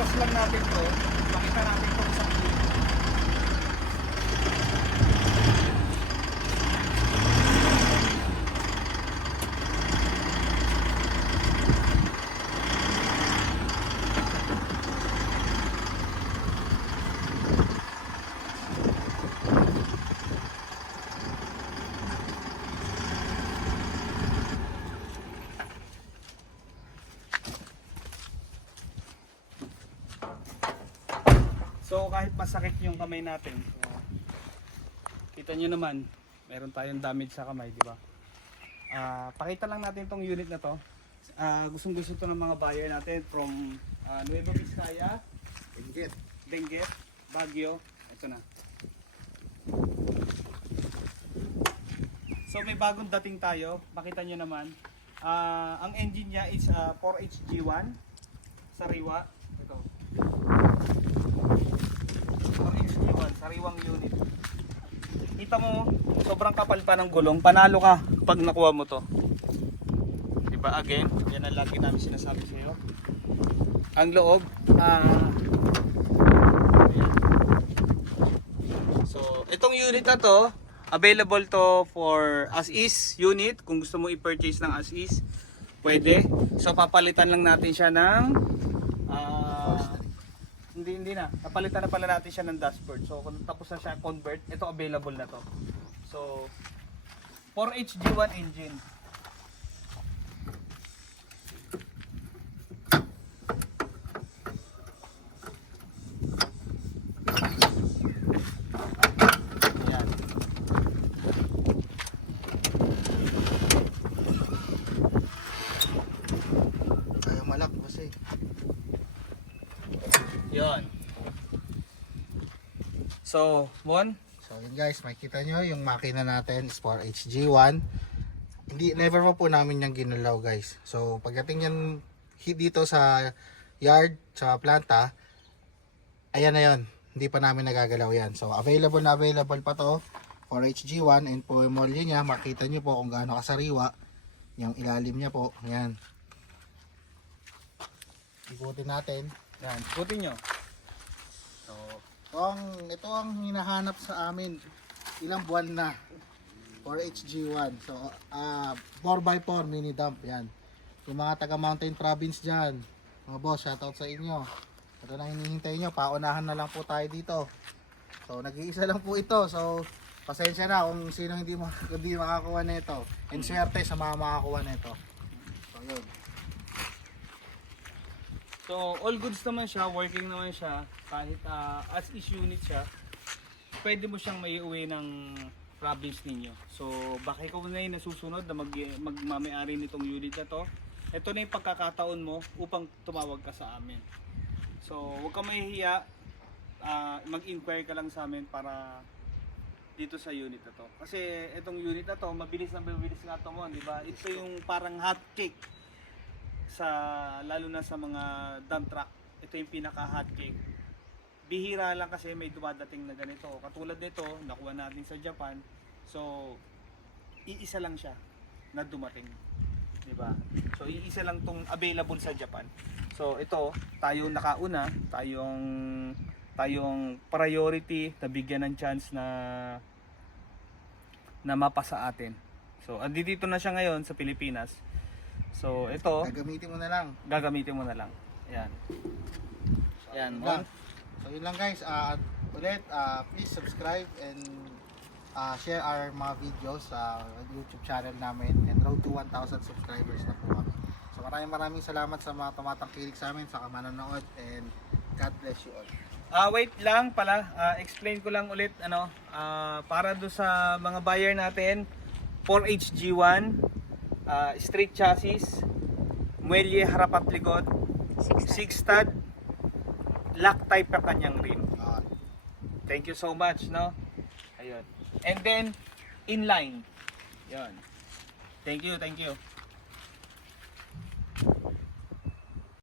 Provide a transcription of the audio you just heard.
i-cross lang natin to. Pakita natin kung isang unit. So kahit masakit yung kamay natin, kita nyo naman, meron tayong damage sa kamay, di ba? Pakita lang natin tong unit na to. Gustong gusto to ng mga buyer natin from Nueva Vizcaya, Benguet, Baguio. Ito na. So may bagong dating tayo, pakita nyo naman. Ang engine niya is 4HG1 Sariwa. Ito. 4HG1 Sariwang unit. Kita mo, sobrang kapal pa ng gulong. Panalo ka pag nakuha mo to. Diba? Again, yan ang lagi namin sinasabi sa iyo. Ang loob, so itong unit na to, available to for as is unit. Kung gusto mo i-purchase ng as is, pwede. So papalitan lang natin siya ng hindi na. Napalitan na pala natin siya ng dashboard. So kung tapos na siya convert, ito available na to. So 4HG1 engine. Ayan. Ayaw malak kasi. Yan. So, Mon, So yun guys, makikita nyo yung makina natin is 4HG1. Never pa po namin yung ginalaw guys. So pagdating yan dito sa yard, sa planta, ayan na yun. Hindi pa namin nagagalaw yan. So available pa to 4HG1 and po yung molye niya, makita nyo po kung gaano kasariwa. Yung ilalim niya po, ayan. Ikutin natin. yan, ikutin nyo. So, Ito ang hinahanap sa amin ilang buwan na 4HG1. So 4x4 mini dump yan. Yung mga taga Mountain Province dyan, mga boss, shoutout sa inyo. Ito na hinihintay nyo, paunahan na lang po tayo dito. So nag-iisa lang po ito. So pasensya na kung sino hindi makakuha nito. And swerte sa mga makakuha nito. So yun. So, all goods naman siya, working naman siya, kahit as is unit siya, pwede mo siyang maiuwi ng province ninyo. So, baka ikaw na yung nasusunod na magmamayari nitong unit na to. Ito na yung pagkakataon mo upang tumawag ka sa amin. So, huwag ka mahihiya, mag-inquire ka lang sa amin para dito sa unit na to. Kasi itong unit na to, mabilis nga to mo, di ba? Ito yung parang hot cake. Lalo na sa mga dump truck, ito yung pinaka hot cake. Bihira lang kasi may dumadating na ganito. Katulad nito, nakuha natin sa Japan. So iisa lang siya na dumating, di ba? So iisa lang tong available sa Japan. So ito, tayo nakauna, tayong priority na bigyan ng chance na mapasa atin. So andito na siya ngayon sa Pilipinas. So ito, Gagamitin mo na lang. Ayan. So, Ayan. So yun lang guys. Ulit, please subscribe and share our mga videos sa YouTube channel namin. And road to 1,000 subscribers na po kami. So maraming salamat sa mga tumatangkilik sa amin, sa manonood, and God bless you all. Wait lang pala, explain ko lang ulit para do sa mga buyer natin, 4HG1 straight chassis, muelye harap at likod, 6 stud, lock type pa kanyang rim. Thank you so much, no? Ayun. And then inline. 'Yon. Thank you.